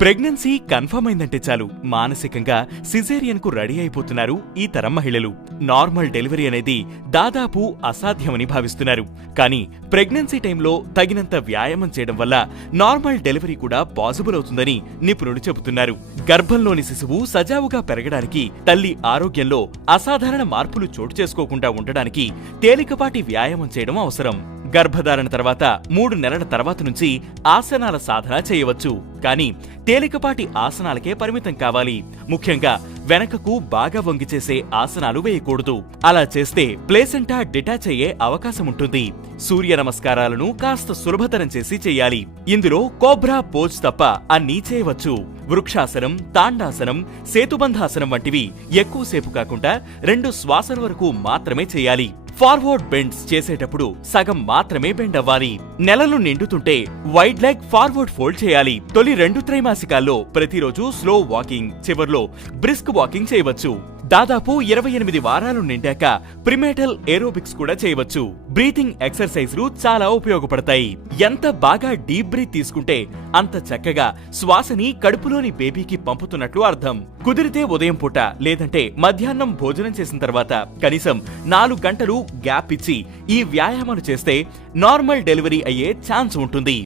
Pregnancy confirm అయిందంటే చాలు. మానసికంగా సిజేరియన్కు రెడీ అయిపోతున్నారు ఈ తరం మహిళలు. నార్మల్ డెలివరీ అనేది దాదాపు అసాధ్యమని భావిస్తున్నారు. కానీ ప్రెగ్నెన్సీ టైంలో తగినంత వ్యాయామం చేయడం వల్ల నార్మల్ డెలివరీ కూడా పాసిబుల్ అవుతుందని నిపుణులు చెబుతున్నారు. గర్భంలోని శిశువు సజావుగా పెరగడానికి తల్లి ఆరోగ్యంలో అసాధారణ మార్పులు చోటు చేసుకోకుండా ఉండడానికి తేలికపాటి వ్యాయామం చేయడం అవసరం. గర్భధారణ తర్వాత మూడు నెలల తర్వాత నుంచి ఆసనాల సాధన చేయవచ్చు. కానీ తేలికపాటి ఆసనాలకే పరిమితం కావాలి. ముఖ్యంగా వెనకకు బాగా వంగి చేసే ఆసనాలు వేయకూడదు. అలా చేస్తే ప్లేసెంటా డిటాచ్ అయ్యే అవకాశం ఉంటుంది. సూర్య నమస్కారాలను కాస్త సులభతరం చేసి చేయాలి. ఇందులో కోబ్రా పోజ్ తప్ప అన్నీ చేయవచ్చు. వృక్షాసనం తాండాసనం సేతుబంధాసనం వంటివి ఎక్కువసేపు కాకుండా రెండు శ్వాసల వరకు మాత్రమే చేయాలి. ఫార్వర్డ్ బెండ్స్ చేసేటప్పుడు సగం మాత్రమే బెండ్ అవ్వాలి. నెలలు నిండుతుంటే వైడ్ లెగ్ ఫార్వర్డ్ ఫోల్డ్ చేయాలి. తొలి రెండు త్రైమాసికాల్లో ప్రతిరోజు స్లో వాకింగ్ చివర్లో బ్రిస్క్ వాకింగ్ చేయవచ్చు. దాదాపు ఇరవై ఎనిమిది వారాలు నిండాక ప్రిమేటల్ ఏరోబిక్స్ కూడా చేయవచ్చు. బ్రీతింగ్ ఎక్సర్సైజ్లు చాలా ఉపయోగపడతాయి. ఎంత బాగా డీప్ బ్రీత్ తీసుకుంటే అంత చక్కగా శ్వాసని కడుపులోని బేబీకి పంపుతున్నట్లు అర్థం. కుదిరితే ఉదయం పూట లేదంటే మధ్యాహ్నం భోజనం చేసిన తర్వాత కనీసం నాలుగు గంటలు గ్యాప్ ఇచ్చి ఈ వ్యాయామాలు చేస్తే నార్మల్ డెలివరీ అయ్యే ఛాన్స్ ఉంటుంది.